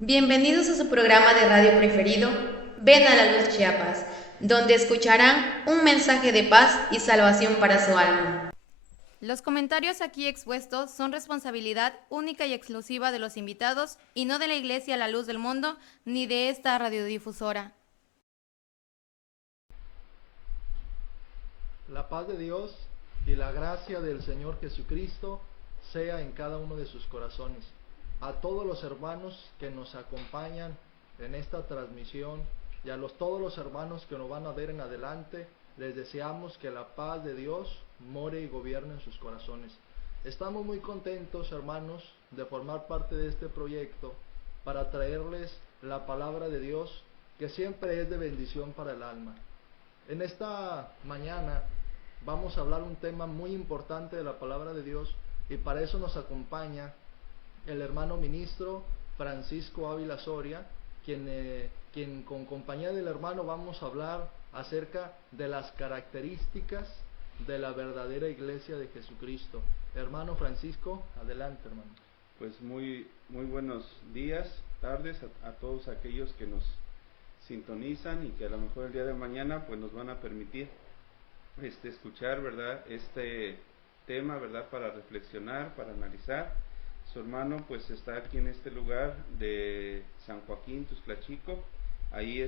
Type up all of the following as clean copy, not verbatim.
Bienvenidos a su programa de radio preferido, Ven a la Luz Chiapas, donde escucharán un mensaje de paz y salvación para su alma. Los comentarios aquí expuestos son responsabilidad única y exclusiva de los invitados y no de la Iglesia La Luz del Mundo ni de esta radiodifusora. La paz de Dios y la gracia del Señor Jesucristo sea en cada uno de sus corazones. A todos los hermanos que nos acompañan en esta transmisión y a todos los hermanos que nos van a ver en adelante, les deseamos que la paz de Dios more y gobierne en sus corazones. Estamos muy contentos, hermanos, de formar parte de este proyecto para traerles la palabra de Dios, que siempre es de bendición para el alma. En esta mañana vamos a hablar un tema muy importante de la palabra de Dios, y para eso nos acompaña el hermano ministro Francisco Ávila Soria, quien con compañía del hermano vamos a hablar acerca de las características de la verdadera iglesia de Jesucristo. Hermano Francisco, adelante, hermano. Pues muy buenos días, tardes a todos aquellos que nos sintonizan y que a lo mejor el día de mañana pues nos van a permitir escuchar, ¿verdad?, este tema, ¿verdad?, para reflexionar, para analizar. Su hermano pues está aquí en este lugar de San Joaquín, Tuxtlachico. Ahí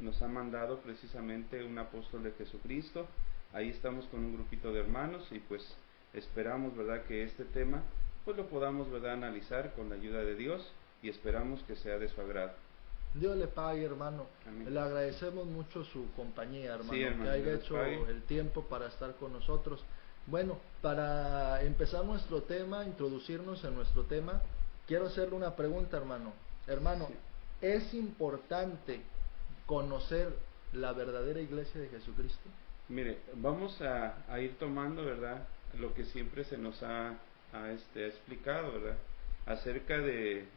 nos ha mandado precisamente un apóstol de Jesucristo. Ahí estamos con un grupito de hermanos y pues esperamos, ¿verdad?, que este tema pues lo podamos, ¿verdad?, analizar con la ayuda de Dios, y esperamos que sea de su agrado. Dios le pague, hermano. Amén. Le agradecemos mucho su compañía, hermano, Sí, hermano, que haya Dios hecho pague. el tiempo para estar con nosotros. Bueno, para empezar nuestro tema, introducirnos en nuestro tema, quiero hacerle una pregunta, hermano. Hermano, Sí. ¿es importante conocer la verdadera iglesia de Jesucristo? Mire, vamos a ir tomando, ¿verdad?, lo que siempre se nos ha explicado, ¿verdad?, acerca de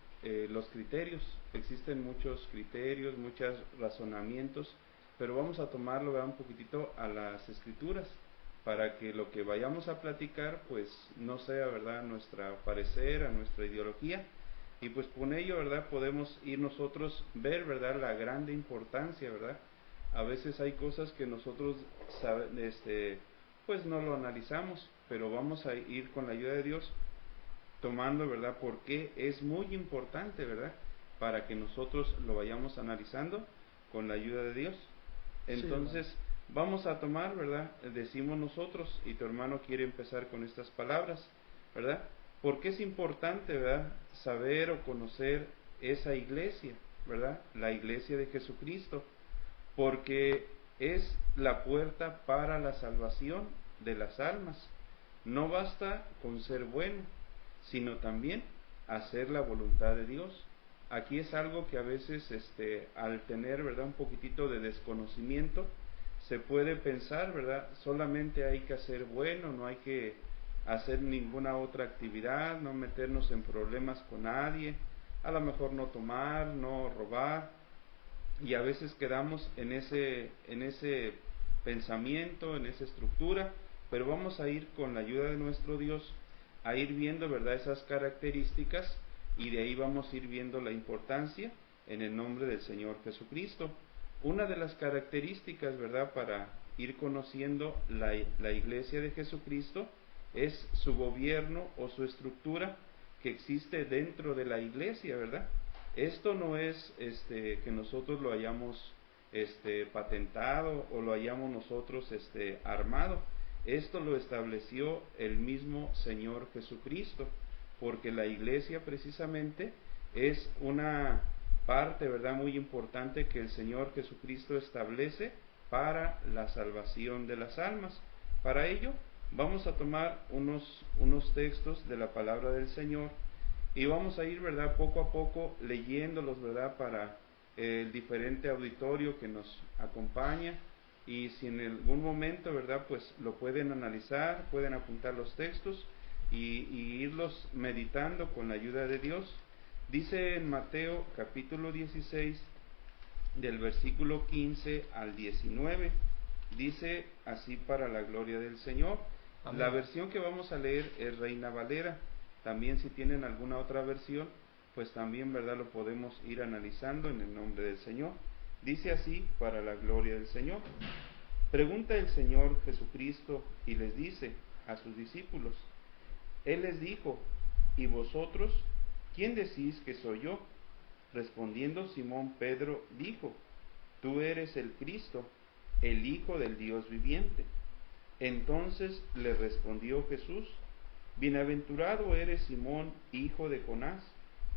los criterios. Existen muchos criterios, muchos razonamientos, pero vamos a tomarlo, ¿verdad?, un poquitito a las escrituras, para que lo que vayamos a platicar pues no sea, ¿verdad?, a nuestra parecer, a nuestra ideología, y pues con ello, ¿verdad?, podemos ir nosotros ver, ¿verdad?, la grande importancia, ¿verdad? A veces hay cosas que nosotros pues no lo analizamos, pero vamos a ir con la ayuda de Dios tomando, ¿verdad?, porque es muy importante, ¿verdad?, para que nosotros lo vayamos analizando con la ayuda de Dios. Sí, hermano. Entonces, vamos a tomar, ¿verdad?, decimos nosotros, y tu hermano quiere empezar con estas palabras, ¿verdad? Porque es importante, ¿verdad?, saber o conocer esa iglesia, ¿verdad?, la iglesia de Jesucristo, porque es la puerta para la salvación de las almas. No basta con ser bueno, sino también hacer la voluntad de Dios. Aquí es algo que a veces, al tener, ¿verdad?, un poquitito de desconocimiento, se puede pensar, ¿verdad?, solamente hay que hacer bueno, no hay que hacer ninguna otra actividad, no meternos en problemas con nadie, a lo mejor no tomar, no robar, y a veces quedamos en ese pensamiento, en esa estructura, pero vamos a ir con la ayuda de nuestro Dios a ir viendo, ¿verdad?, esas características, y de ahí vamos a ir viendo la importancia en el nombre del Señor Jesucristo. Una de las características, ¿verdad?, para ir conociendo la iglesia de Jesucristo es su gobierno o su estructura que existe dentro de la iglesia, ¿verdad? Esto no es que nosotros lo hayamos patentado o lo hayamos nosotros armado. Esto lo estableció el mismo Señor Jesucristo, porque la iglesia precisamente es una parte, ¿verdad?, muy importante que el Señor Jesucristo establece para la salvación de las almas. Para ello vamos a tomar unos textos de la palabra del Señor, y vamos a ir, ¿verdad?, poco a poco leyéndolos, ¿verdad?, para el diferente auditorio que nos acompaña, y si en algún momento, ¿verdad?, pues lo pueden analizar, pueden apuntar los textos y irlos meditando con la ayuda de Dios. Dice en Mateo capítulo 16, del versículo 15 al 19, dice así para la gloria del Señor. Amén. La versión que vamos a leer es Reina Valera. También si tienen alguna otra versión, pues también, ¿verdad?, lo podemos ir analizando en el nombre del Señor. Dice así, para la gloria del Señor. Pregunta el Señor Jesucristo y les dice a sus discípulos. Él les dijo, ¿y vosotros quién decís que soy yo? Respondiendo Simón Pedro dijo, tú eres el Cristo, el Hijo del Dios viviente. Entonces le respondió Jesús, bienaventurado eres Simón, hijo de Jonás,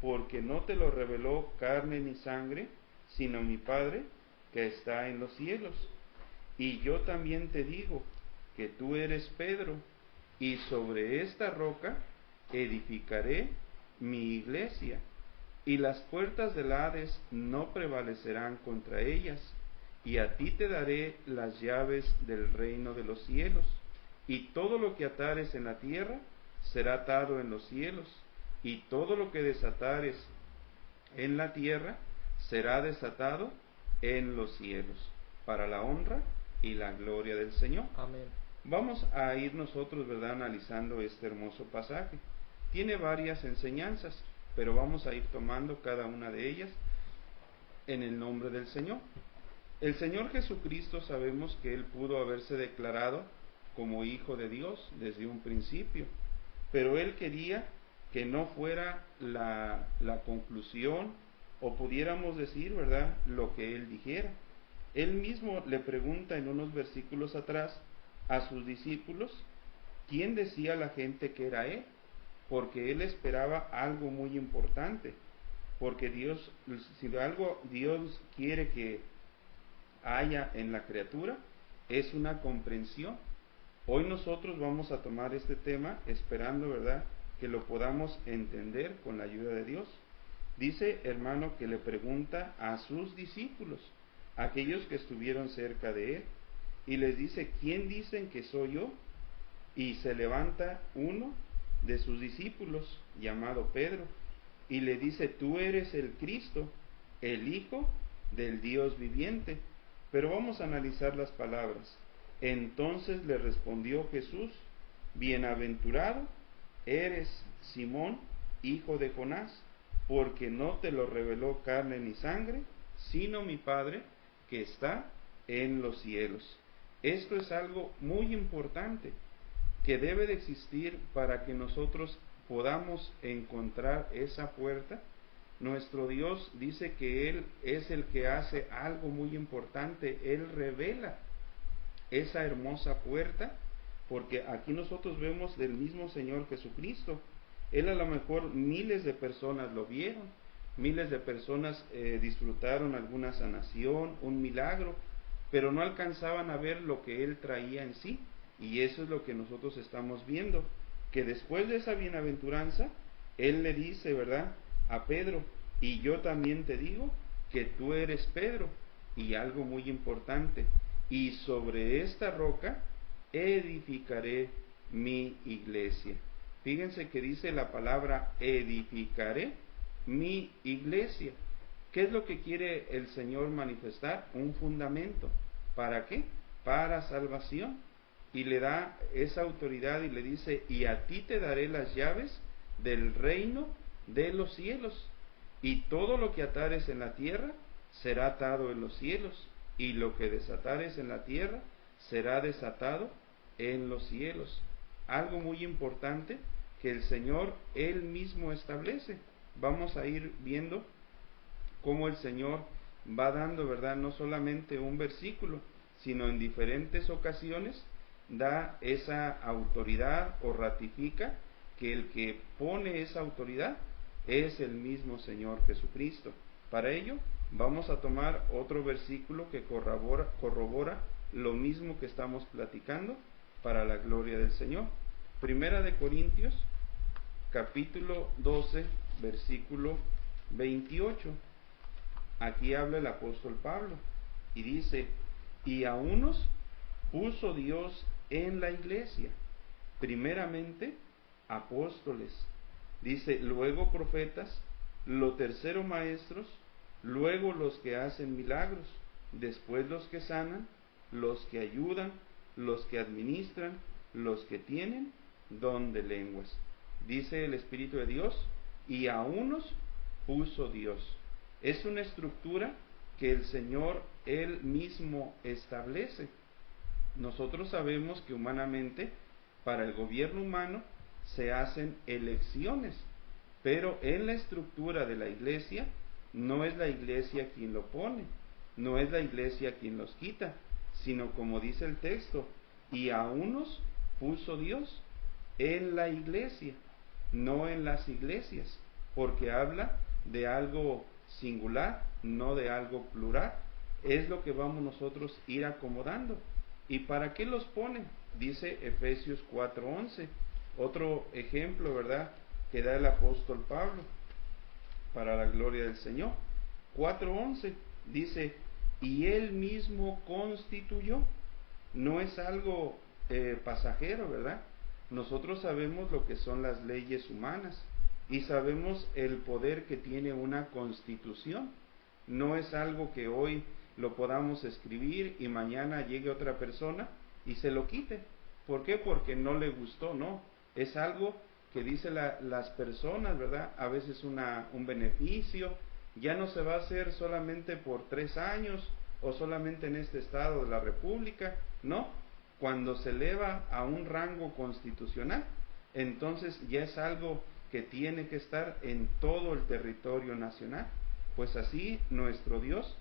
porque no te lo reveló carne ni sangre, sino mi Padre que está en los cielos. Y yo también te digo que tú eres Pedro, y sobre esta roca edificaré mi iglesia, y las puertas del Hades no prevalecerán contra ellas. Y a ti te daré las llaves del reino de los cielos, y todo lo que atares en la tierra será atado en los cielos, y todo lo que desatares en la tierra será desatado en los cielos, para la honra y la gloria del Señor. Amén. Vamos a ir nosotros, ¿verdad?, analizando este hermoso pasaje. Tiene varias enseñanzas, pero vamos a ir tomando cada una de ellas en el nombre del Señor. El Señor Jesucristo sabemos que Él pudo haberse declarado como Hijo de Dios desde un principio, pero Él quería que no fuera la conclusión, o pudiéramos decir, ¿verdad?, lo que Él dijera. Él mismo le pregunta en unos versículos atrás a sus discípulos, ¿quién decía la gente que era Él? Porque Él esperaba algo muy importante, porque Dios, si algo Dios quiere que haya en la criatura, es una comprensión. Hoy nosotros vamos a tomar este tema esperando, ¿verdad?, que lo podamos entender con la ayuda de Dios. Dice, hermano, que le pregunta a sus discípulos, aquellos que estuvieron cerca de Él, y les dice, ¿quién dicen que soy yo? Y se levanta uno de sus discípulos, llamado Pedro, y le dice, tú eres el Cristo, el Hijo del Dios viviente. Pero vamos a analizar las palabras. Entonces le respondió Jesús, bienaventurado eres Simón, hijo de Jonás, porque no te lo reveló carne ni sangre, sino mi Padre que está en los cielos. Esto es algo muy importante que debe de existir para que nosotros podamos encontrar esa puerta. Nuestro Dios dice que Él es el que hace algo muy importante. Él revela esa hermosa puerta, porque aquí nosotros vemos del mismo Señor Jesucristo. Él, a lo mejor miles de personas lo vieron, miles de personas disfrutaron alguna sanación, un milagro, pero no alcanzaban a ver lo que Él traía en sí. Y eso es lo que nosotros estamos viendo, que después de esa bienaventuranza, Él le dice, ¿verdad?, a Pedro, y yo también te digo que tú eres Pedro, y algo muy importante, y sobre esta roca edificaré mi iglesia. Fíjense que dice la palabra edificaré mi iglesia. ¿Qué es lo que quiere el Señor manifestar? Un fundamento. ¿Para qué? Para salvación. Y le da esa autoridad y le dice, y a ti te daré las llaves del reino de los cielos. Y todo lo que atares en la tierra será atado en los cielos, y lo que desatares en la tierra será desatado en los cielos. Algo muy importante que el Señor Él mismo establece. Vamos a ir viendo cómo el Señor va dando, ¿verdad?, no solamente un versículo, sino en diferentes ocasiones da esa autoridad o ratifica que el que pone esa autoridad es el mismo Señor Jesucristo. Para ello vamos a tomar otro versículo que corrobora lo mismo que estamos platicando para la gloria del Señor. Primera de Corintios, capítulo 12, versículo 28. Aquí habla el apóstol Pablo y dice, y a unos puso Dios en la iglesia, primeramente apóstoles, dice, luego profetas, lo tercero maestros, luego los que hacen milagros, después los que sanan, los que ayudan, los que administran, los que tienen don de lenguas. Dice el Espíritu de Dios, y a unos puso Dios. Es una estructura que el Señor Él mismo establece. Nosotros sabemos que humanamente, para el gobierno humano, se hacen elecciones, pero en la estructura de la iglesia, no es la iglesia quien lo pone, no es la iglesia quien los quita, sino como dice el texto, y a unos puso Dios en la iglesia, no en las iglesias, porque habla de algo singular, no de algo plural. Es lo que vamos nosotros a ir acomodando. ¿Y para qué los pone? Dice Efesios 4:11, otro ejemplo, ¿verdad?, que da el apóstol Pablo para la gloria del Señor. 4:11 dice, y él mismo constituyó. No es algo pasajero, ¿verdad? Nosotros sabemos lo que son las leyes humanas y sabemos el poder que tiene una constitución. No es algo que hoy lo podamos escribir y mañana llegue otra persona y se lo quite. ¿Por qué? Porque no le gustó, no. Es algo que dice las personas, ¿verdad? A veces un beneficio. Ya no se va a hacer solamente por 3 años o solamente en este estado de la República, no. Cuando se eleva a un rango constitucional, entonces ya es algo que tiene que estar en todo el territorio nacional. Pues así nuestro Dios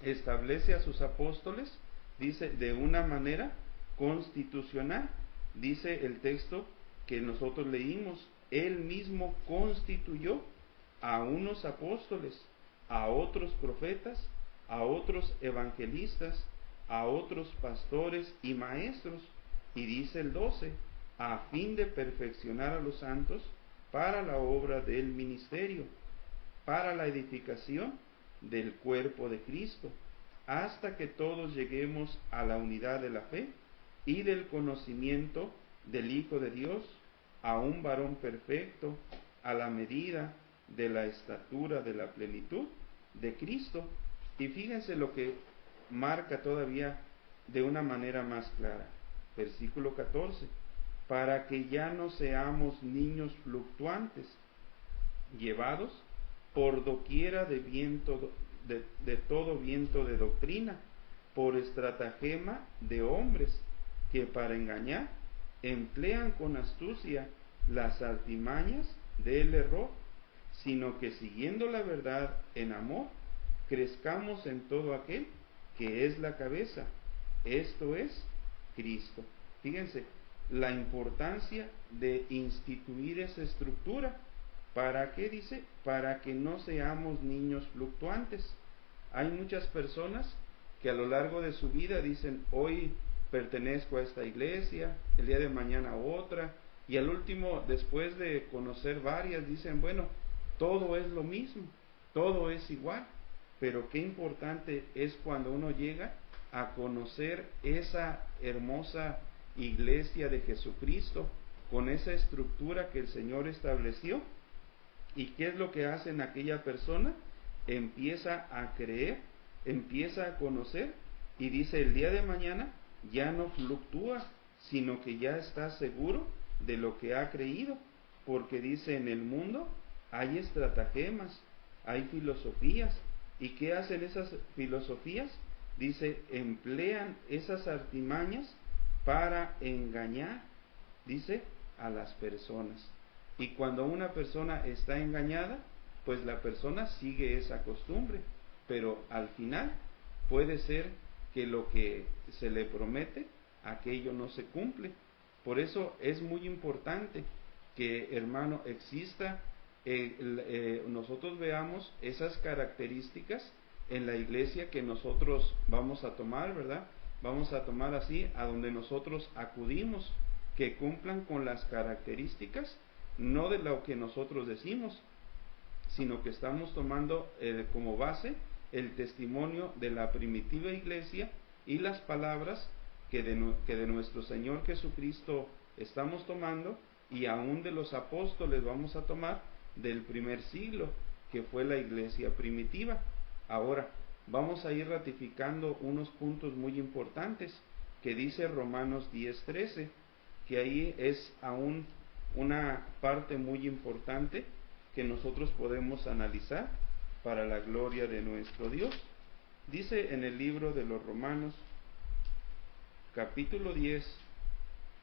establece a sus apóstoles, dice, de una manera constitucional. Dice el texto que nosotros leímos, él mismo constituyó a unos apóstoles, a otros profetas, a otros evangelistas, a otros pastores y maestros. Y dice el 12, a fin de perfeccionar a los santos para la obra del ministerio, para la edificación del cuerpo de Cristo, hasta que todos lleguemos a la unidad de la fe y del conocimiento del Hijo de Dios, a un varón perfecto, a la medida de la estatura de la plenitud de Cristo. Y fíjense lo que marca todavía de una manera más clara. Versículo 14, para que ya no seamos niños fluctuantes, llevados por doquiera de viento, de todo viento de doctrina, por estratagema de hombres, que para engañar emplean con astucia las artimañas del error, sino que siguiendo la verdad en amor, crezcamos en todo aquel que es la cabeza, esto es Cristo. Fíjense la importancia de instituir esa estructura. ¿Para qué dice? Para que no seamos niños fluctuantes. Hay muchas personas que a lo largo de su vida dicen, hoy pertenezco a esta iglesia, el día de mañana a otra, y al último, después de conocer varias, dicen, bueno, todo es lo mismo, todo es igual. Pero qué importante es cuando uno llega a conocer esa hermosa iglesia de Jesucristo, con esa estructura que el Señor estableció. ¿Y qué es lo que hace en aquella persona? Empieza a creer, empieza a conocer, y dice, el día de mañana ya no fluctúa, sino que ya está seguro de lo que ha creído, porque dice, en el mundo hay estratagemas, hay filosofías. ¿Y qué hacen esas filosofías? Dice, emplean esas artimañas para engañar, dice, a las personas. Y cuando una persona está engañada, pues la persona sigue esa costumbre, pero al final puede ser que lo que se le promete, aquello no se cumple. Por eso es muy importante que, hermano, exista, nosotros veamos esas características en la iglesia que nosotros vamos a tomar, ¿verdad? Vamos a tomar así, a donde nosotros acudimos, que cumplan con las características, no de lo que nosotros decimos, sino que estamos tomando como base el testimonio de la primitiva iglesia y las palabras que de nuestro Señor Jesucristo estamos tomando, y aún de los apóstoles vamos a tomar del primer siglo, que fue la iglesia primitiva. Ahora, vamos a ir ratificando unos puntos muy importantes que dice Romanos 10:13, que ahí es aún una parte muy importante que nosotros podemos analizar para la gloria de nuestro Dios. Dice en el libro de los Romanos, capítulo 10,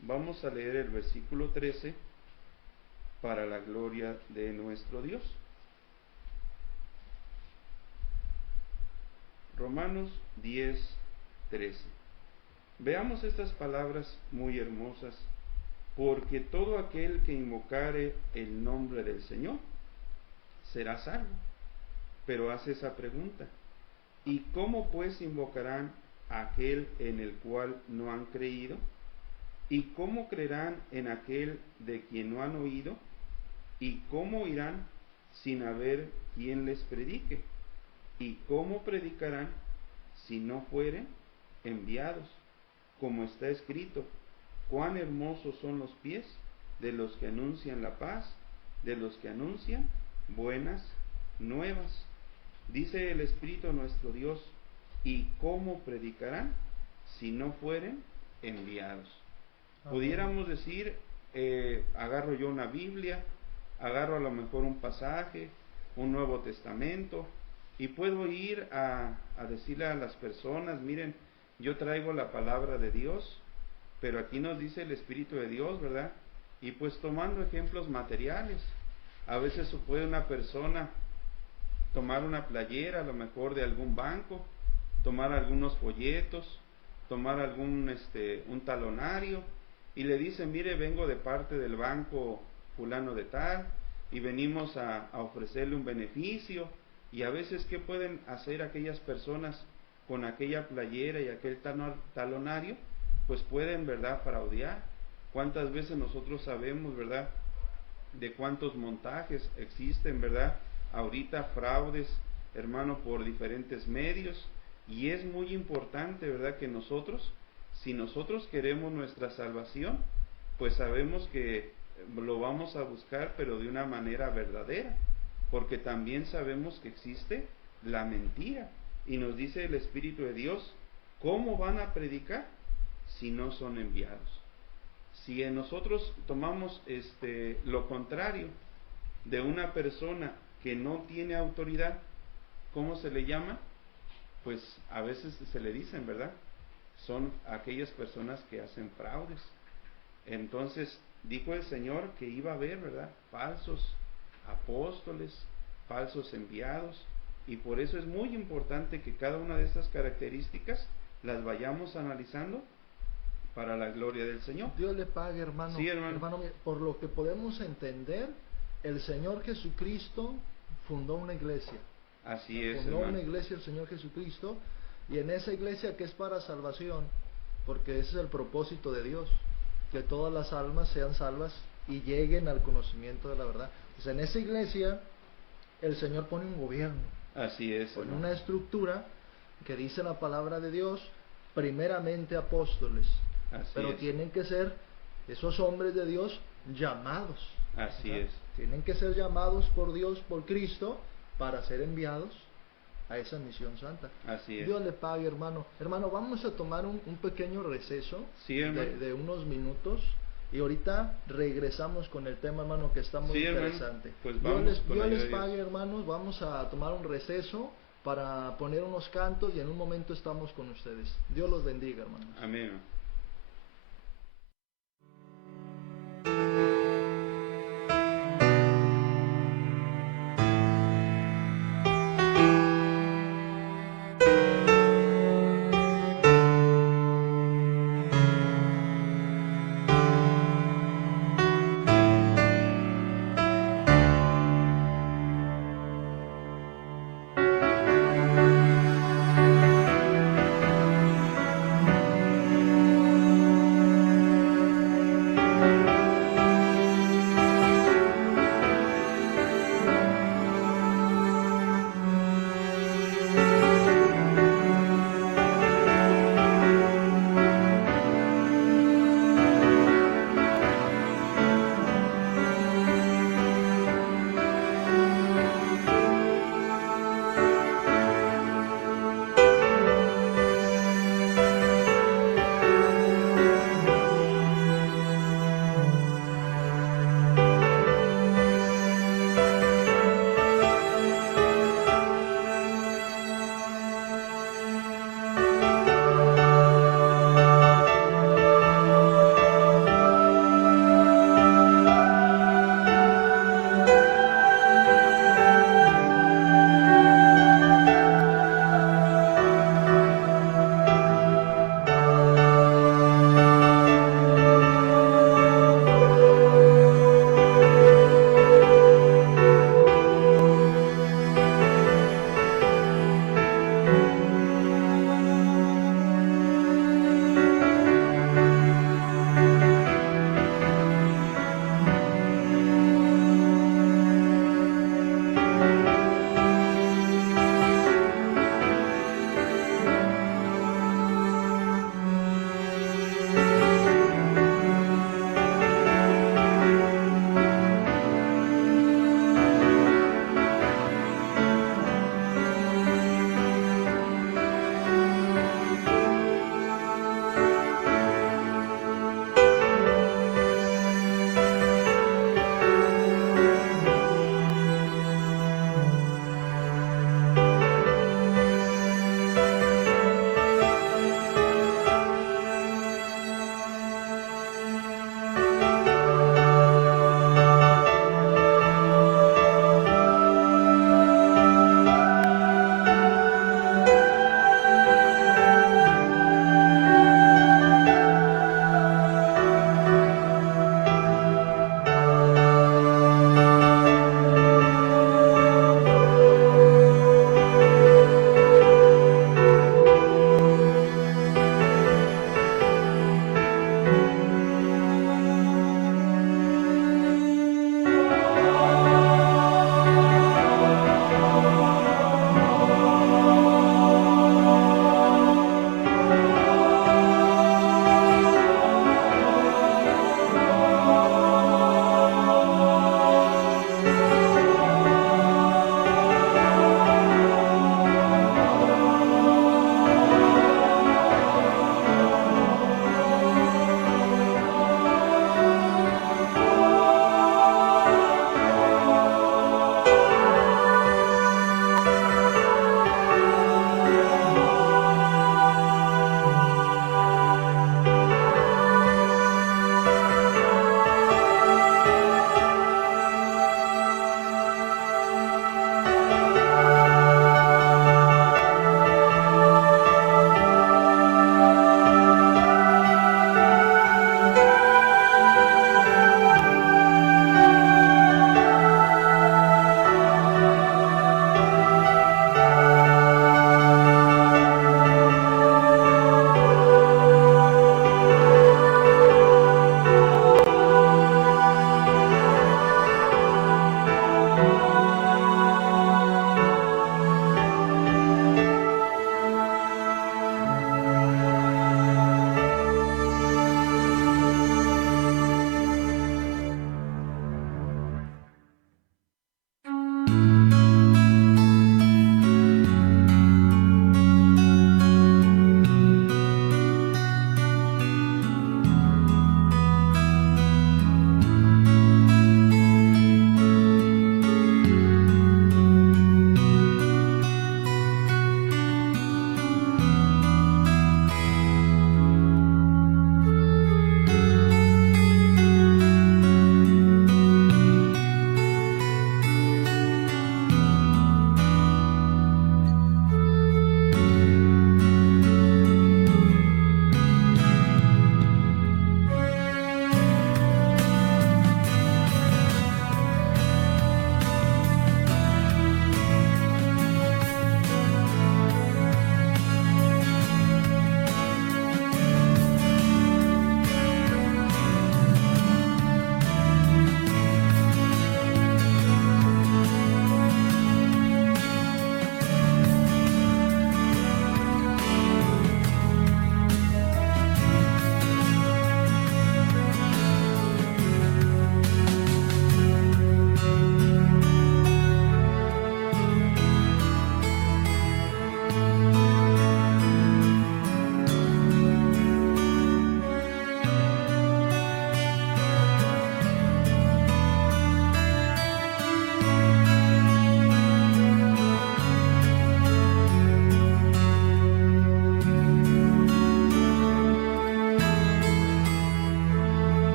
vamos a leer el versículo 13, para la gloria de nuestro Dios. Romanos 10, 13. Veamos estas palabras muy hermosas. Porque todo aquel que invocare el nombre del Señor será salvo. Pero hace esa pregunta: ¿y cómo pues invocarán a aquel en el cual no han creído? ¿Y cómo creerán en aquel de quien no han oído? ¿Y cómo irán sin haber quien les predique? ¿Y cómo predicarán si no fueren enviados? Como está escrito: cuán hermosos son los pies de los que anuncian la paz, de los que anuncian buenas nuevas. Dice el Espíritu nuestro Dios: ¿y cómo predicarán si no fueren enviados? Pudiéramos decir, agarro yo una Biblia, agarro a lo mejor un pasaje, un Nuevo Testamento, y puedo ir a decirle a las personas: miren, yo traigo la palabra de Dios, pero aquí nos dice el Espíritu de Dios, ¿verdad? Y pues tomando ejemplos materiales, a veces puede una persona tomar una playera, a lo mejor de algún banco, tomar algunos folletos, tomar algún un talonario, y le dice: mire, vengo de parte del banco fulano de tal, y venimos a ofrecerle un beneficio. Y a veces, ¿qué pueden hacer aquellas personas con aquella playera y aquel talonario? Pues pueden, ¿verdad?, fraudear. ¿Cuántas veces nosotros sabemos, verdad, de cuántos montajes existen, verdad? Ahorita fraudes, hermano, por diferentes medios. Y es muy importante, ¿verdad?, que nosotros, si nosotros queremos nuestra salvación, pues sabemos que lo vamos a buscar, pero de una manera verdadera, porque también sabemos que existe la mentira. Y nos dice el Espíritu de Dios: ¿cómo van a predicar si no son enviados? Si nosotros tomamos lo contrario de una persona que no tiene autoridad, ¿cómo se le llama? Pues a veces se le dicen, ¿verdad? Son aquellas personas que hacen fraudes. Entonces dijo el Señor que iba a haber, ¿verdad?, falsos apóstoles, falsos enviados, y por eso es muy importante que cada una de estas características las vayamos analizando para la gloria del Señor. Dios le pague, hermano. Sí, hermano. Hermano, por lo que podemos entender, el Señor Jesucristo fundó una iglesia. Así es, Fundó hermano. una iglesia el Señor Jesucristo, y en esa iglesia, que es para salvación, porque ese es el propósito de Dios, que todas las almas sean salvas y lleguen al conocimiento de la verdad. Pues en esa iglesia el Señor pone un gobierno, Así es, pone hermano. una estructura que dice la palabra de Dios: primeramente apóstoles, Así pero es. tienen que ser esos hombres de Dios llamados. Así ¿verdad? es. Tienen que ser llamados por Dios, por Cristo, para ser enviados a esa misión santa. Así es. Dios le pague, hermano. Hermano, vamos a tomar un pequeño receso, Sí, hermano. de unos minutos, y ahorita regresamos con el tema, hermano, que está muy Sí, hermano. interesante. Pues vamos con la Dios les ayuda de Dios. pague, hermanos. Vamos a tomar un receso para poner unos cantos, y en un momento estamos con ustedes. Dios los bendiga, hermanos. Amén.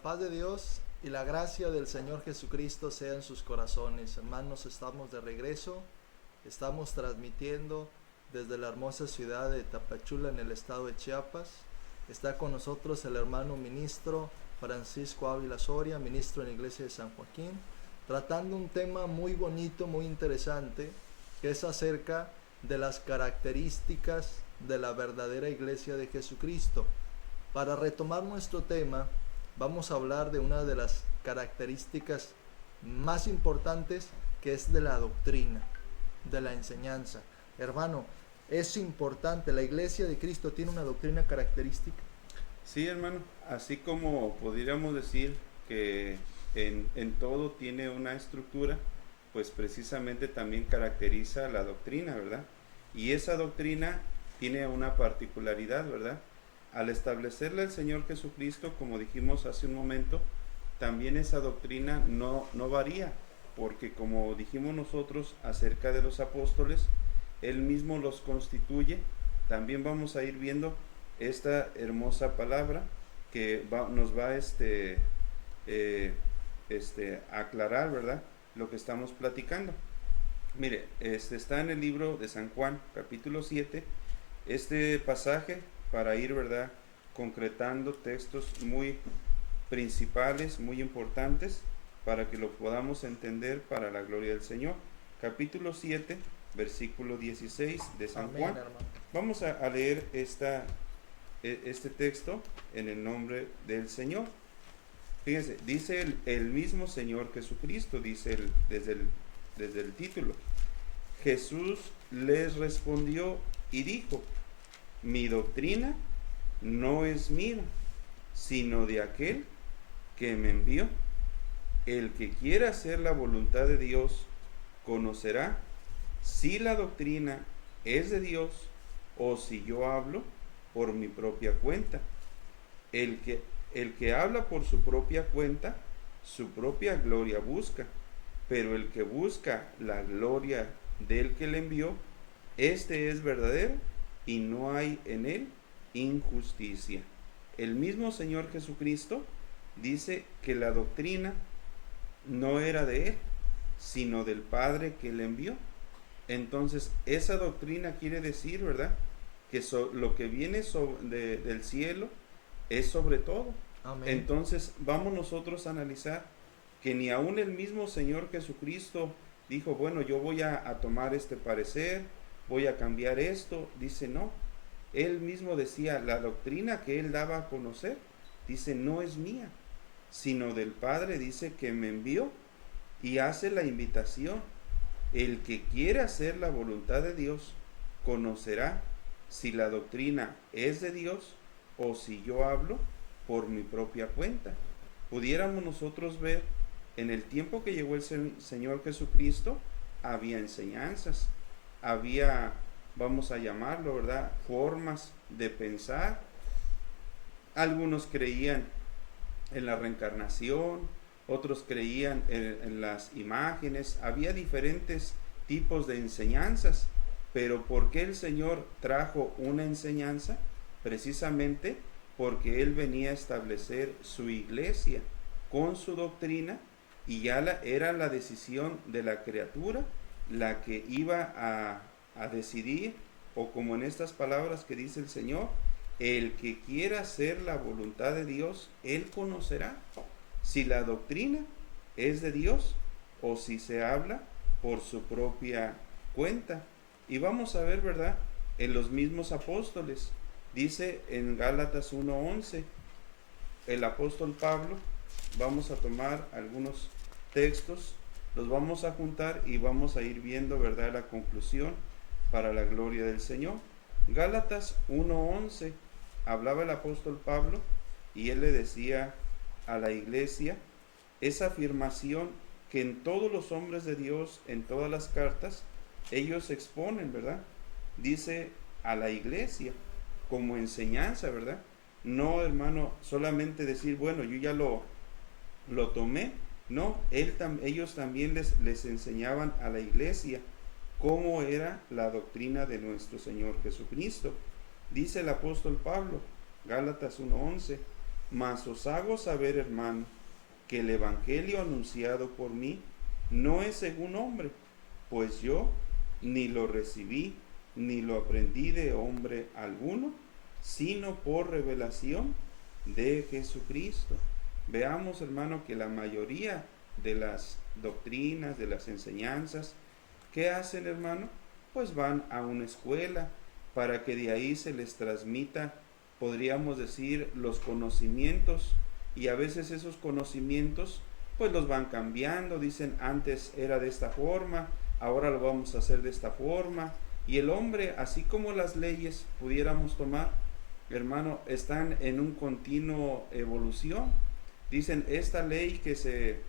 La paz de Dios y la gracia del Señor Jesucristo sea en sus corazones. Hermanos, estamos de regreso. Estamos transmitiendo desde la hermosa ciudad de Tapachula en el estado de Chiapas. Está con nosotros el hermano ministro Francisco Ávila Soria, ministro en la iglesia de San Joaquín, tratando un tema muy bonito, muy interesante, que es acerca de las características de la verdadera iglesia de Jesucristo. Para retomar nuestro tema, vamos a hablar de una de las características más importantes, que es de la doctrina, de la enseñanza. Hermano, es importante, la iglesia de Cristo tiene una doctrina característica. Sí, hermano, así como podríamos decir que en todo tiene una estructura, pues precisamente también caracteriza la doctrina, ¿verdad? Y esa doctrina tiene una particularidad, ¿verdad? Al establecerla el Señor Jesucristo, como dijimos hace un momento, también esa doctrina no varía, porque como dijimos nosotros acerca de los apóstoles, Él mismo los constituye. También vamos a ir viendo esta hermosa palabra que nos va a aclarar, ¿verdad?, lo que estamos platicando. Mire, está en el libro de San Juan, capítulo 7, este pasaje, para ir, ¿verdad?, concretando textos muy principales, muy importantes, para que lo podamos entender para la gloria del Señor. Capítulo 7, versículo 16 de San Amén, Juan. hermano. Vamos a leer este texto en el nombre del Señor. Fíjense, dice el mismo Señor Jesucristo, dice desde el título: Jesús les respondió y dijo: mi doctrina no es mía, sino de aquel que me envió. El que quiera hacer la voluntad de Dios conocerá si la doctrina es de Dios o si yo hablo por mi propia cuenta. El que habla por su propia cuenta, su propia gloria busca, pero el que busca la gloria del que le envió, este es verdadero y no hay en él injusticia. El mismo Señor Jesucristo dice que la doctrina no era de él, sino del Padre que le envió. Entonces, esa doctrina quiere decir, ¿verdad?, que lo que viene del cielo es sobre todo. Amén. Entonces, vamos nosotros a analizar que ni aún el mismo Señor Jesucristo dijo, bueno, yo voy a tomar este parecer, voy a cambiar esto. Dice, no. Él mismo decía, la doctrina que él daba a conocer, dice, no es mía, sino del Padre, dice, que me envió, y hace la invitación: el que quiere hacer la voluntad de Dios conocerá si la doctrina es de Dios o si yo hablo por mi propia cuenta. Pudiéramos nosotros ver, en el tiempo que llegó el Señor Jesucristo, había enseñanzas, había, vamos a llamarlo, ¿verdad?, formas de pensar. Algunos creían en la reencarnación, otros creían en las imágenes. Había diferentes tipos de enseñanzas, pero ¿por qué el Señor trajo una enseñanza? Precisamente porque Él venía a establecer su iglesia con su doctrina, y ya era la decisión de la criatura la que iba a decidir, o como en estas palabras que dice el Señor: el que quiera hacer la voluntad de Dios, Él conocerá si la doctrina es de Dios o si se habla por su propia cuenta. Y vamos a ver, ¿verdad?, en los mismos apóstoles. Dice en Gálatas 1:11, el apóstol Pablo, vamos a tomar algunos textos, los vamos a juntar y vamos a ir viendo, ¿verdad?, la conclusión para la gloria del Señor. Gálatas 1:11, hablaba el apóstol Pablo y él le decía a la iglesia esa afirmación que en todos los hombres de Dios, en todas las cartas, ellos exponen, ¿verdad? Dice a la iglesia como enseñanza, ¿verdad? No, hermano, solamente decir, bueno, yo ya lo tomé. No, ellos también les enseñaban a la iglesia cómo era la doctrina de nuestro Señor Jesucristo. Dice el apóstol Pablo, Gálatas 1:11, Mas os hago saber, hermano, que el evangelio anunciado por mí no es según hombre, pues yo ni lo recibí ni lo aprendí de hombre alguno, sino por revelación de Jesucristo. Veamos, hermano, que la mayoría de las doctrinas, de las enseñanzas, ¿qué hacen, hermano? Pues van a una escuela para que de ahí se les transmita, podríamos decir, los conocimientos, y a veces esos conocimientos pues los van cambiando, dicen antes era de esta forma, ahora lo vamos a hacer de esta forma, y el hombre, así como las leyes pudiéramos tomar, hermano, están en un continuo evolución. Dicen, esta ley que se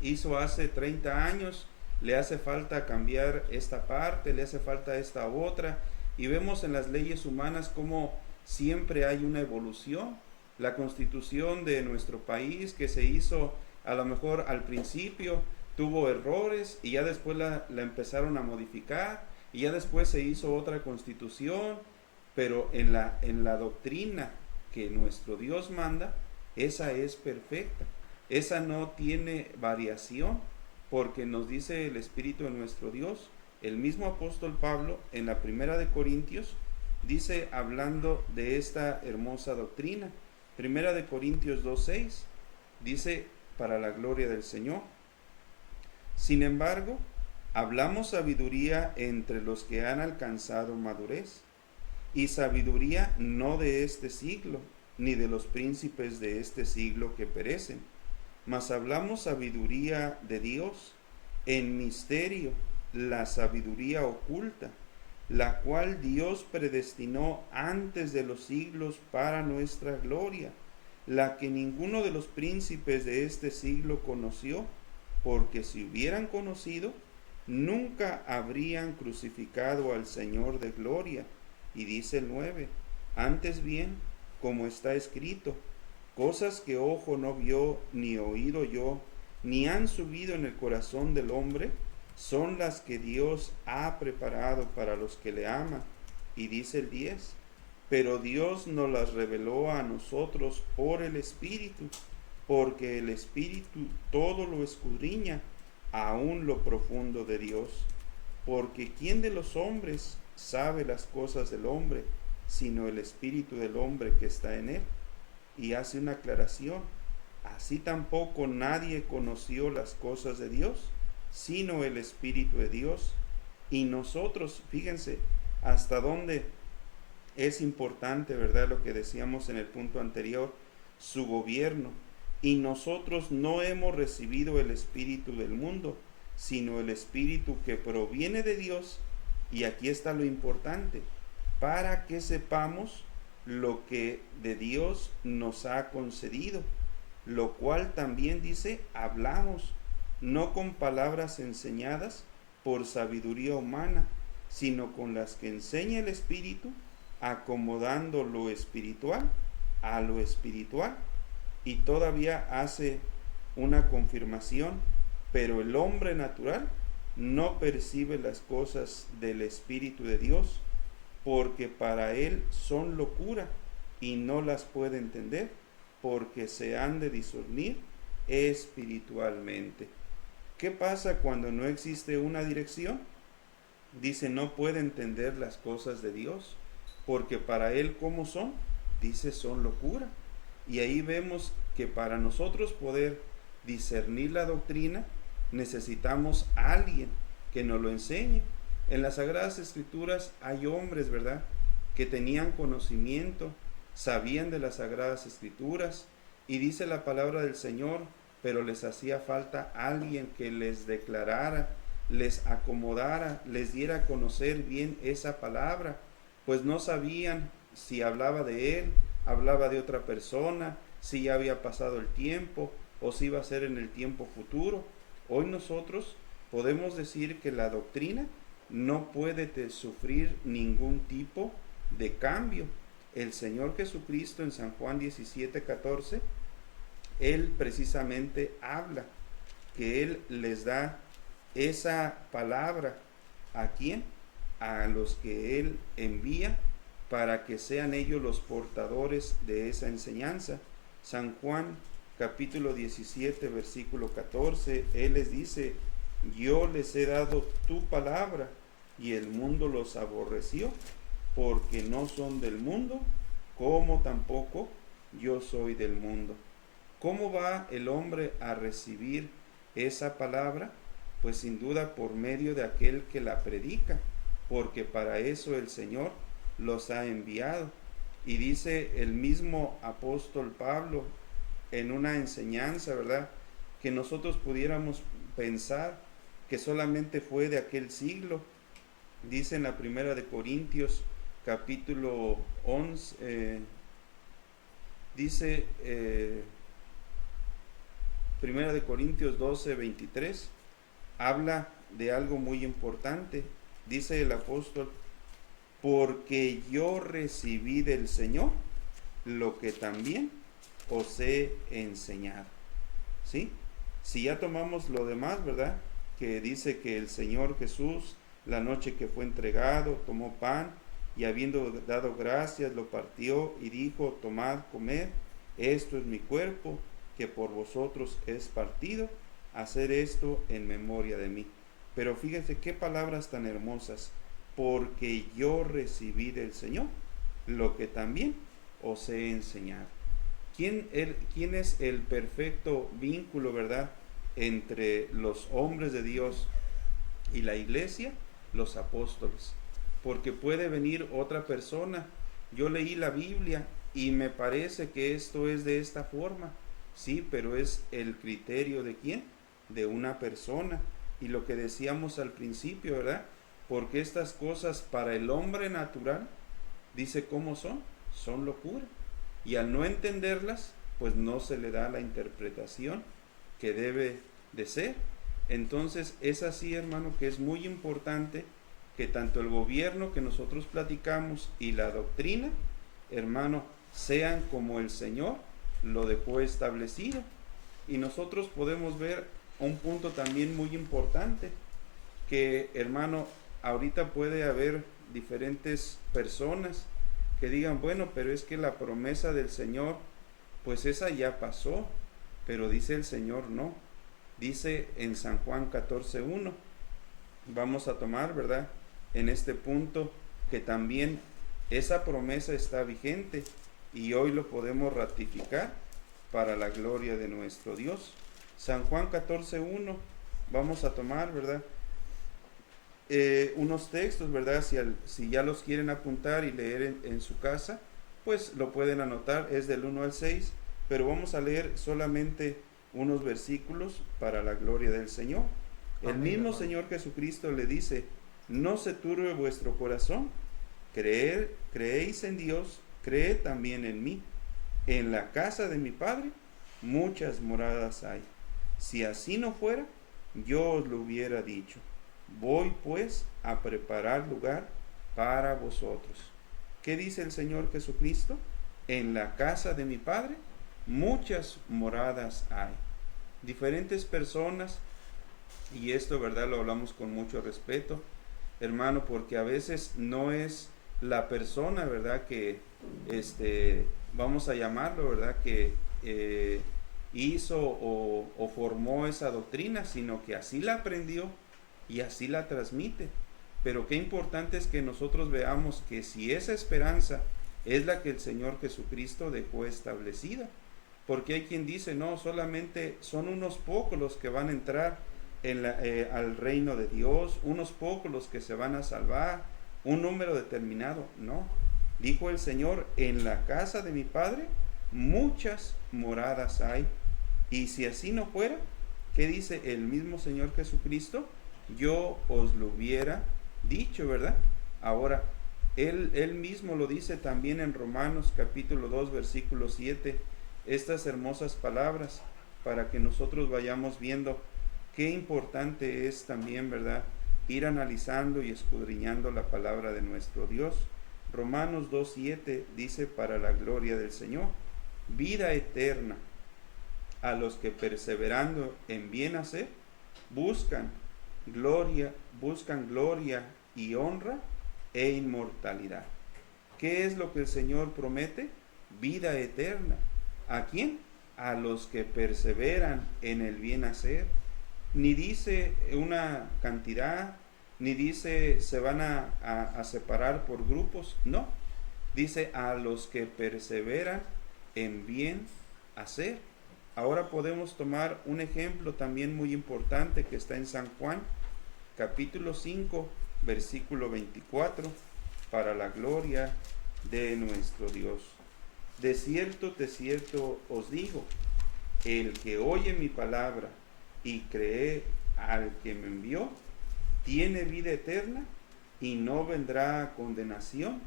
hizo hace 30 años, le hace falta cambiar esta parte, le hace falta esta otra, y vemos en las leyes humanas como siempre hay una evolución. La constitución de nuestro país que se hizo a lo mejor al principio tuvo errores y ya después la empezaron a modificar y ya después se hizo otra constitución, pero en la doctrina que nuestro Dios manda, esa es perfecta, esa no tiene variación, porque nos dice el Espíritu de nuestro Dios. El mismo apóstol Pablo en la primera de Corintios dice, hablando de esta hermosa doctrina, primera de Corintios 2:6, dice, para la gloria del Señor: sin embargo, hablamos sabiduría entre los que han alcanzado madurez, y sabiduría no de este siglo, ni de los príncipes de este siglo que perecen, mas hablamos sabiduría de Dios, en misterio, la sabiduría oculta, la cual Dios predestinó antes de los siglos para nuestra gloria, la que ninguno de los príncipes de este siglo conoció, porque si hubieran conocido, nunca habrían crucificado al Señor de gloria. Y dice el 9, antes bien, como está escrito, cosas que ojo no vio, ni oído yo, ni han subido en el corazón del hombre, son las que Dios ha preparado para los que le aman. Y dice el 10, pero Dios nos las reveló a nosotros por el Espíritu, porque el Espíritu todo lo escudriña, aún lo profundo de Dios. Porque ¿quién de los hombres sabe las cosas del hombre, sino el Espíritu del hombre que está en él? Y hace una aclaración, así tampoco nadie conoció las cosas de Dios, sino el Espíritu de Dios. Y nosotros, fíjense, hasta dónde es importante, ¿verdad? Lo que decíamos en el punto anterior, su gobierno. Y nosotros no hemos recibido el espíritu del mundo, sino el espíritu que proviene de Dios. Y aquí está lo importante, para que sepamos lo que de Dios nos ha concedido, lo cual también dice, hablamos, no con palabras enseñadas por sabiduría humana, sino con las que enseña el Espíritu, acomodando lo espiritual a lo espiritual. Y todavía hace una confirmación, pero el hombre natural no percibe las cosas del Espíritu de Dios, porque para él son locura y no las puede entender, porque se han de discernir espiritualmente. ¿Qué pasa cuando no existe una dirección? Dice, no puede entender las cosas de Dios, porque para él, ¿cómo son? Dice, son locura. Y ahí vemos que para nosotros poder discernir la doctrina, necesitamos a alguien que nos lo enseñe. En las Sagradas Escrituras hay hombres, ¿verdad?, que tenían conocimiento, sabían de las Sagradas Escrituras, y dice la palabra del Señor, pero les hacía falta alguien que les declarara, les acomodara, les diera a conocer bien esa palabra, pues no sabían si hablaba de él, hablaba de otra persona, si ya había pasado el tiempo o si iba a ser en el tiempo futuro. Hoy nosotros podemos decir que la doctrina no puede sufrir ningún tipo de cambio. El Señor Jesucristo en San Juan 17:14, Él precisamente habla que Él les da esa palabra. ¿A quién? A los que Él envía para que sean ellos los portadores de esa enseñanza. San Juan capítulo 17 versículo 14, Él les dice: yo les he dado tu palabra y el mundo los aborreció, porque no son del mundo, como tampoco yo soy del mundo. ¿Cómo va el hombre a recibir esa palabra? Pues sin duda por medio de aquel que la predica, porque para eso el Señor los ha enviado. Y dice el mismo apóstol Pablo en una enseñanza, ¿verdad?, que nosotros pudiéramos pensar que solamente fue de aquel siglo. Dice en la primera de Corintios capítulo 11, primera de Corintios 12, 23, habla de algo muy importante. Dice el apóstol: porque yo recibí del Señor lo que también os he enseñado. ¿Sí? Si ya tomamos lo demás, ¿verdad?, que dice que el Señor Jesús, la noche que fue entregado, tomó pan y habiendo dado gracias, lo partió y dijo: tomad, comed, esto es mi cuerpo, que por vosotros es partido, hacer esto en memoria de mí. Pero fíjense qué palabras tan hermosas: porque yo recibí del Señor lo que también os he enseñado. ¿Quién es el perfecto vínculo, verdad, entre los hombres de Dios y la iglesia? Los apóstoles. Porque puede venir otra persona: yo leí la Biblia y me parece que esto es de esta forma. Sí, pero es el criterio ¿de quién? De una persona. Y lo que decíamos al principio, ¿verdad? Porque estas cosas para el hombre natural, dice cómo son locura. Y al no entenderlas, pues no se le da la interpretación que debe de ser. Entonces es así, hermano, que es muy importante que tanto el gobierno que nosotros platicamos y la doctrina, hermano, sean como el Señor lo dejó establecido. Y nosotros podemos ver un punto también muy importante, que, hermano, ahorita puede haber diferentes personas que digan: bueno, pero es que la promesa del Señor, pues esa ya pasó. Pero dice el Señor no. Dice en San Juan 14:1, vamos a tomar, ¿verdad?, en este punto, que también esa promesa está vigente y hoy lo podemos ratificar para la gloria de nuestro Dios. San Juan 14:1, vamos a tomar, ¿verdad?, unos textos, ¿verdad? Si ya los quieren apuntar y leer en su casa, pues lo pueden anotar, es del 1 al 6, pero vamos a leer solamente unos versículos para la gloria del Señor. El Amén, mismo hermano. Señor Jesucristo le dice: no se turbe vuestro corazón, creéis en Dios, creed también en mí. En la casa de mi Padre muchas moradas hay. Si así no fuera, yo os lo hubiera dicho. Voy pues a preparar lugar para vosotros. ¿Qué dice el Señor Jesucristo? En la casa de mi Padre muchas moradas hay. Diferentes personas, y esto, ¿verdad?, lo hablamos con mucho respeto, hermano, porque a veces no es la persona, ¿verdad?, que vamos a llamarlo, ¿verdad?, que hizo o formó esa doctrina, sino que así la aprendió y así la transmite. Pero qué importante es que nosotros veamos que si esa esperanza es la que el Señor Jesucristo dejó establecida, porque hay quien dice: no, solamente son unos pocos los que van a entrar al reino de Dios, unos pocos los que se van a salvar, un número determinado. No, dijo el Señor: en la casa de mi Padre muchas moradas hay. Y si así no fuera, ¿qué dice el mismo Señor Jesucristo? Yo os lo hubiera dicho, ¿verdad? Ahora, él mismo lo dice también en Romanos capítulo 2 versículo 7, estas hermosas palabras, para que nosotros vayamos viendo qué importante es también, ¿verdad?, ir analizando y escudriñando la palabra de nuestro Dios. Romanos 2:7 dice: para la gloria del Señor, vida eterna a los que perseverando en bien hacer buscan gloria y honra e inmortalidad. ¿Qué es lo que el Señor promete? Vida eterna. ¿A quién? A los que perseveran en el bien hacer. Ni dice una cantidad, ni dice se van a separar por grupos, no. Dice a los que perseveran en bien hacer. Ahora podemos tomar un ejemplo también muy importante que está en San Juan, capítulo 5, versículo 24, para la gloria de nuestro Dios. De cierto os digo, el que oye mi palabra y cree al que me envió, tiene vida eterna y no vendrá a condenación,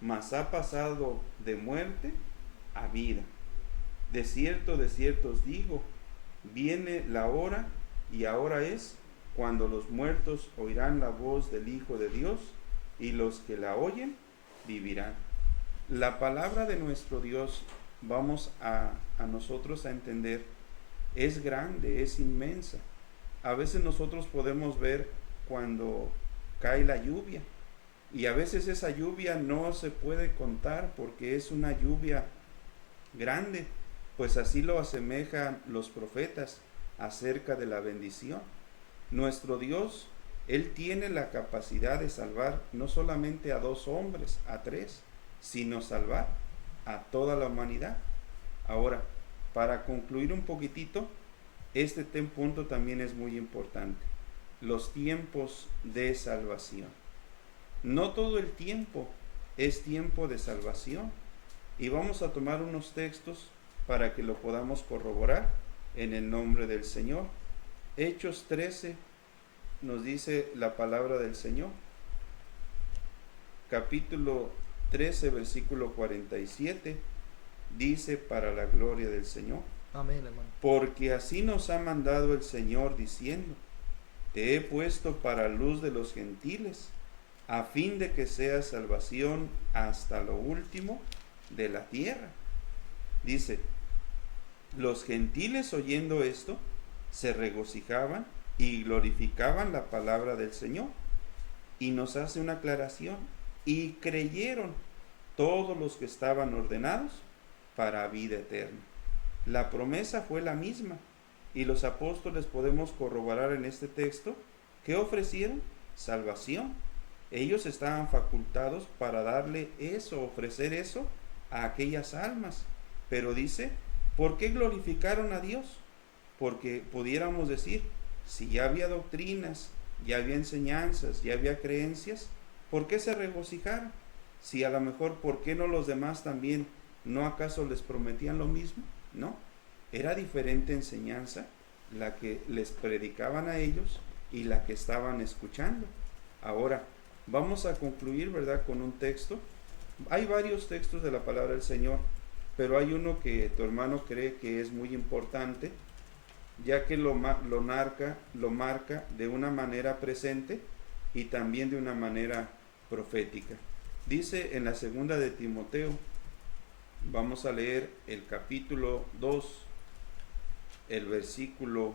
mas ha pasado de muerte a vida. De cierto os digo, viene la hora, y ahora es, cuando los muertos oirán la voz del Hijo de Dios, y los que la oyen vivirán. La palabra de nuestro Dios, vamos a nosotros a entender, es grande, es inmensa. A veces nosotros podemos ver cuando cae la lluvia, y a veces esa lluvia no se puede contar porque es una lluvia grande, pues así lo asemejan los profetas acerca de la bendición. Nuestro Dios, Él tiene la capacidad de salvar no solamente a 2 hombres, a 3, sino salvar a toda la humanidad. Ahora, para concluir un poquitito, este punto también es muy importante. Los tiempos de salvación. No todo el tiempo es tiempo de salvación. Y vamos a tomar unos textos para que lo podamos corroborar en el nombre del Señor. Hechos 13 nos dice la palabra del Señor. Capítulo 13, versículo 47, dice para la gloria del Señor. Amén, hermano. Porque así nos ha mandado el Señor diciendo, te he puesto para luz de los gentiles, a fin de que sea salvación hasta lo último de la tierra. Dice, los gentiles oyendo esto, se regocijaban y glorificaban la palabra del Señor. Y nos hace una aclaración, y creyeron todos los que estaban ordenados para vida eterna. La promesa fue la misma, y los apóstoles podemos corroborar en este texto que ofrecieron salvación. Ellos estaban facultados para darle eso, ofrecer eso a aquellas almas. Pero dice, ¿por qué glorificaron a Dios? Porque pudiéramos decir, si ya había doctrinas, ya había enseñanzas, ya había creencias, ¿por qué se regocijaron? Si a lo mejor, ¿por qué no los demás también? ¿No acaso les prometían lo mismo? No, era diferente enseñanza la que les predicaban a ellos y la que estaban escuchando. Ahora, vamos a concluir, ¿verdad?, con un texto. Hay varios textos de la palabra del Señor, pero hay uno que tu hermano cree que es muy importante, ya que lo marca de una manera presente y también de una manera profética. Dice en la segunda de Timoteo, vamos a leer el capítulo 2, el versículo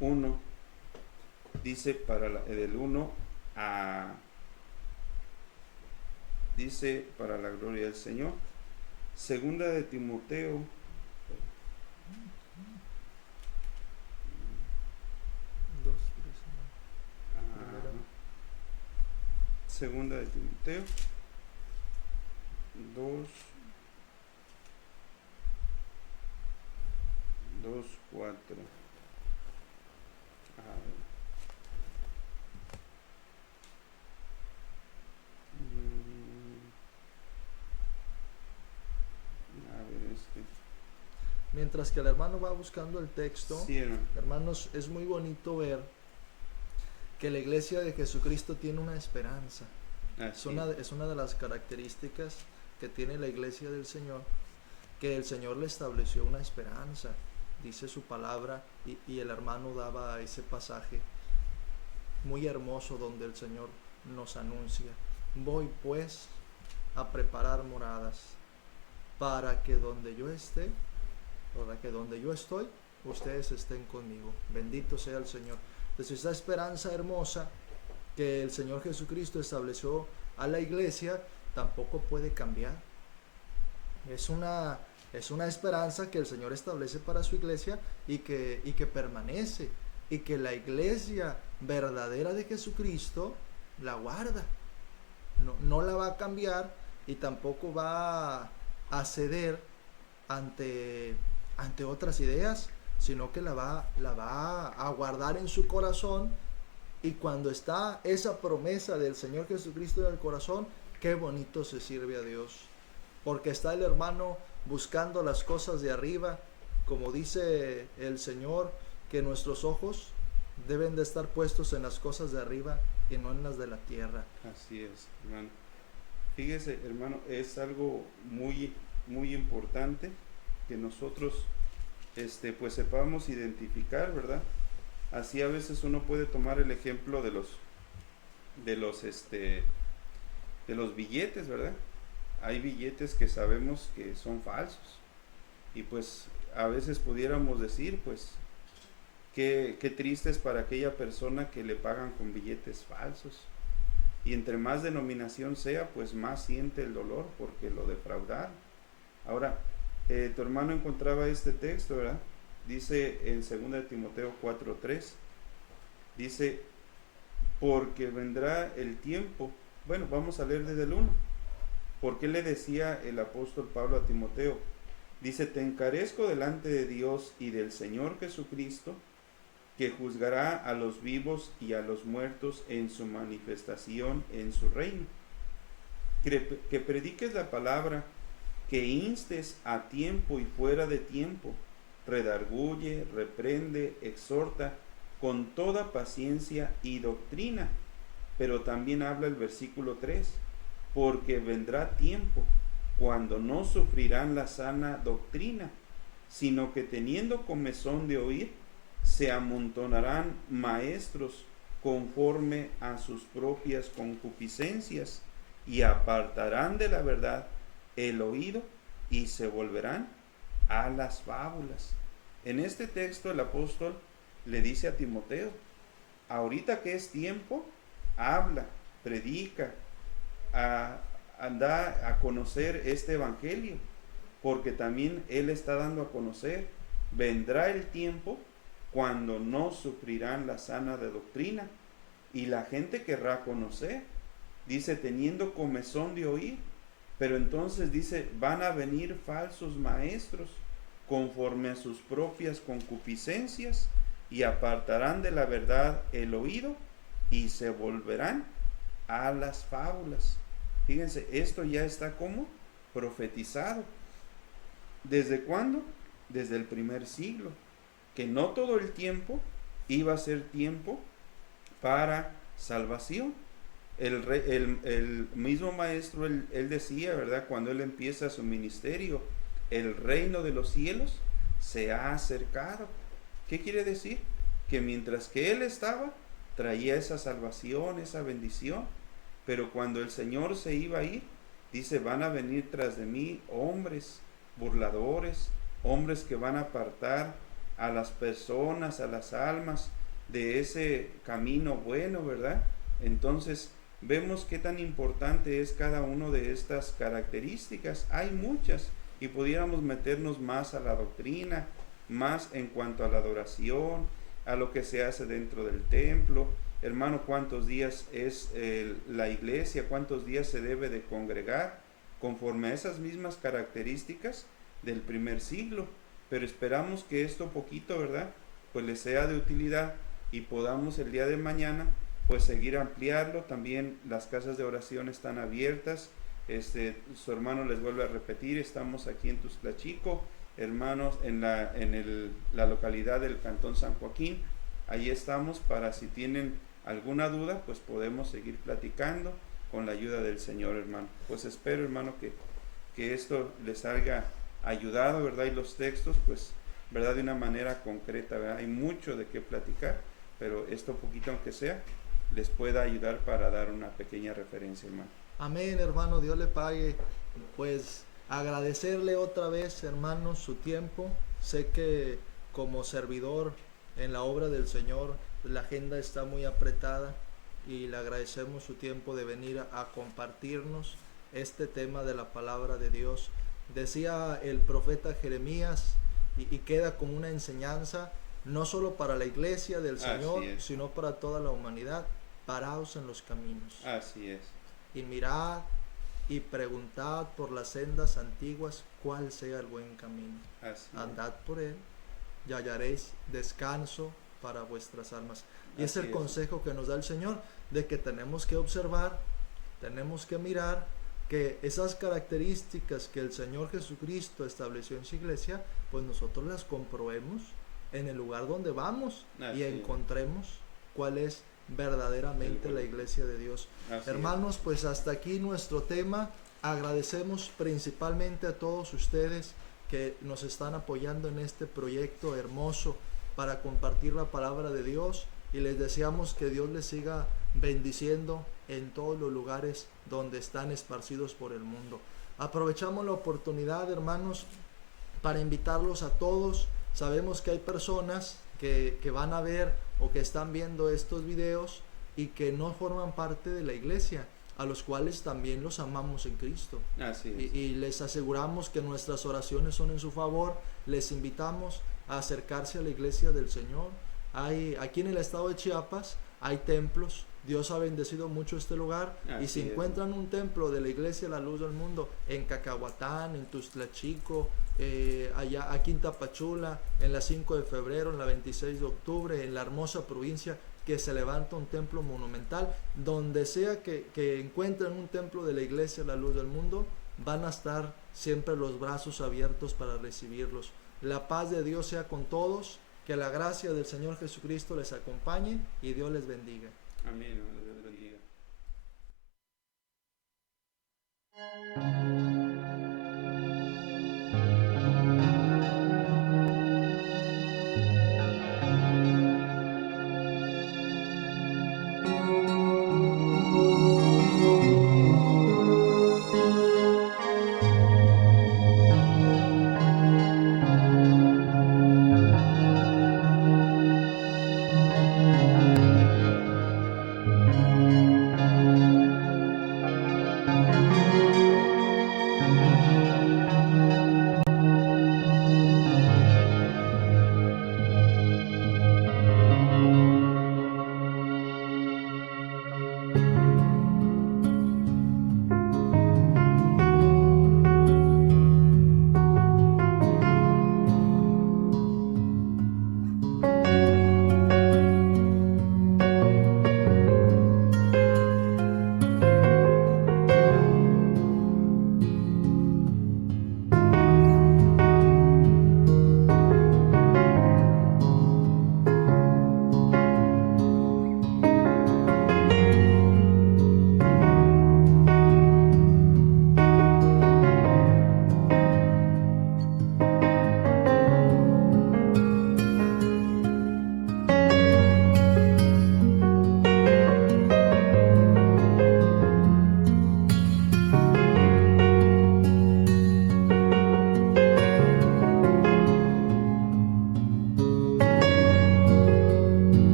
1, dice del 1 a... dice para la gloria del Señor, segunda de Timoteo, segunda de Timoteo 2:4. Mientras que el hermano va buscando el texto, Sí, hermanos, es muy bonito ver que la iglesia de Jesucristo tiene una esperanza. Es una de las características que tiene la iglesia del Señor, que el Señor le estableció una esperanza, dice su palabra, y el hermano daba ese pasaje muy hermoso donde el Señor nos anuncia, voy pues a preparar moradas para que donde yo esté, para que donde yo estoy, ustedes estén conmigo. Bendito sea el Señor. Entonces esa esperanza hermosa que el Señor Jesucristo estableció a la iglesia tampoco puede cambiar. Es una esperanza que el Señor establece para su iglesia y que permanece, y que la iglesia verdadera de Jesucristo la guarda. No la va a cambiar y tampoco va a ceder ante otras ideas, sino que la va a guardar en su corazón. Y cuando está esa promesa del Señor Jesucristo en el corazón, qué bonito se sirve a Dios, porque está el hermano buscando las cosas de arriba, como dice el Señor, que nuestros ojos deben de estar puestos en las cosas de arriba y no en las de la tierra. Así es, hermano. Fíjese, hermano, es algo muy, muy importante que nosotros pues sepamos identificar, ¿verdad? Así a veces uno puede tomar el ejemplo de los billetes, ¿verdad? Hay billetes que sabemos que son falsos y pues a veces pudiéramos decir, pues qué triste es para aquella persona que le pagan con billetes falsos, y entre más denominación sea, pues más siente el dolor porque lo defraudaron. Ahora, tu hermano encontraba este texto, ¿verdad? Dice en 2 Timoteo 4:3, dice, porque vendrá el tiempo. Bueno, vamos a leer desde el 1. ¿Por qué le decía el apóstol Pablo a Timoteo? Dice, te encarezco delante de Dios y del Señor Jesucristo, que juzgará a los vivos y a los muertos en su manifestación en su reino. Que prediques la palabra, que instes a tiempo y fuera de tiempo, redarguye, reprende, exhorta con toda paciencia y doctrina. Pero también habla el versículo 3, porque vendrá tiempo cuando no sufrirán la sana doctrina, sino que teniendo comezón de oír, se amontonarán maestros conforme a sus propias concupiscencias, y apartarán de la verdad el oído y se volverán a las fábulas. En este texto el apóstol le dice a Timoteo, ahorita que es tiempo, habla, predica, anda a conocer este evangelio, porque también él está dando a conocer, vendrá el tiempo cuando no sufrirán la sana de doctrina, y la gente querrá conocer. Dice, teniendo comezón de oír, pero entonces dice, van a venir falsos maestros conforme a sus propias concupiscencias, y apartarán de la verdad el oído y se volverán a las fábulas. Fíjense, esto ya está como profetizado. ¿Desde cuándo? Desde el primer siglo, que no todo el tiempo iba a ser tiempo para salvación. El mismo maestro, él decía, ¿verdad? Cuando él empieza su ministerio, el reino de los cielos se ha acercado. ¿Qué quiere decir? Que mientras que él estaba, traía esa salvación, esa bendición, pero cuando el Señor se iba a ir, dice, van a venir tras de mí hombres burladores, hombres que van a apartar a las personas, a las almas de ese camino bueno, ¿verdad? Entonces vemos qué tan importante es cada una de estas características. Hay muchas y pudiéramos meternos más a la doctrina, más en cuanto a la adoración, a lo que se hace dentro del templo. Hermano, ¿cuántos días es la iglesia? ¿Cuántos días se debe de congregar? Conforme a esas mismas características del primer siglo. Pero esperamos que esto poquito, ¿verdad?, pues les sea de utilidad y podamos el día de mañana pues seguir ampliarlo. También las casas de oración están abiertas. Su hermano les vuelve a repetir, estamos aquí en Tuxtlachico, hermanos, en la localidad del Cantón San Joaquín. Ahí estamos para si tienen alguna duda, pues podemos seguir platicando con la ayuda del Señor, hermano. Pues espero, hermano, que esto les haya ayudado, ¿verdad? Y los textos, pues, ¿verdad?, de una manera concreta, ¿verdad? Hay mucho de qué platicar, pero esto poquito, aunque sea, les pueda ayudar para dar una pequeña referencia, hermano. Amén, hermano, Dios le pague. Pues agradecerle otra vez, hermano, su tiempo. Sé que como servidor en la obra del Señor, la agenda está muy apretada y le agradecemos su tiempo de venir a compartirnos este tema de la palabra de Dios. Decía el profeta Jeremías, y queda como una enseñanza, no solo para la iglesia del Señor, sino para toda la humanidad: paraos en los caminos. Así es. Y mirad y preguntad por las sendas antiguas cuál sea el buen camino. Andad por él y hallaréis descanso para vuestras almas. Y es el consejo que nos da el Señor, de que tenemos que observar, tenemos que mirar que esas características que el Señor Jesucristo estableció en su iglesia, pues nosotros las comprobemos en el lugar donde vamos y encontremos cuál es verdaderamente la iglesia de Dios. Hermanos, pues hasta aquí nuestro tema. Agradecemos principalmente a todos ustedes que nos están apoyando en este proyecto hermoso para compartir la palabra de Dios, y les deseamos que Dios les siga bendiciendo en todos los lugares donde están esparcidos por el mundo. Aprovechamos la oportunidad, hermanos, para invitarlos a todos. Sabemos que hay personas que van a ver o que están viendo estos videos y que no forman parte de la iglesia, a los cuales también los amamos en Cristo. Así es. Y les aseguramos que nuestras oraciones son en su favor. Les invitamos a acercarse a la iglesia del Señor. Aquí en el estado de Chiapas hay templos. Dios ha bendecido mucho este lugar. Así y si es. encuentran un templo de la iglesia La Luz del Mundo en Cacahuatán, en Tuxtlachico, allá aquí en Tapachula, en la 5 de febrero, en la 26 de octubre, en la hermosa provincia, que se levanta un templo monumental, donde sea que encuentren un templo de la iglesia La Luz del Mundo, van a estar siempre los brazos abiertos para recibirlos. La paz de Dios sea con todos, que la gracia del Señor Jesucristo les acompañe y Dios les bendiga. Amén. Dios les bendiga.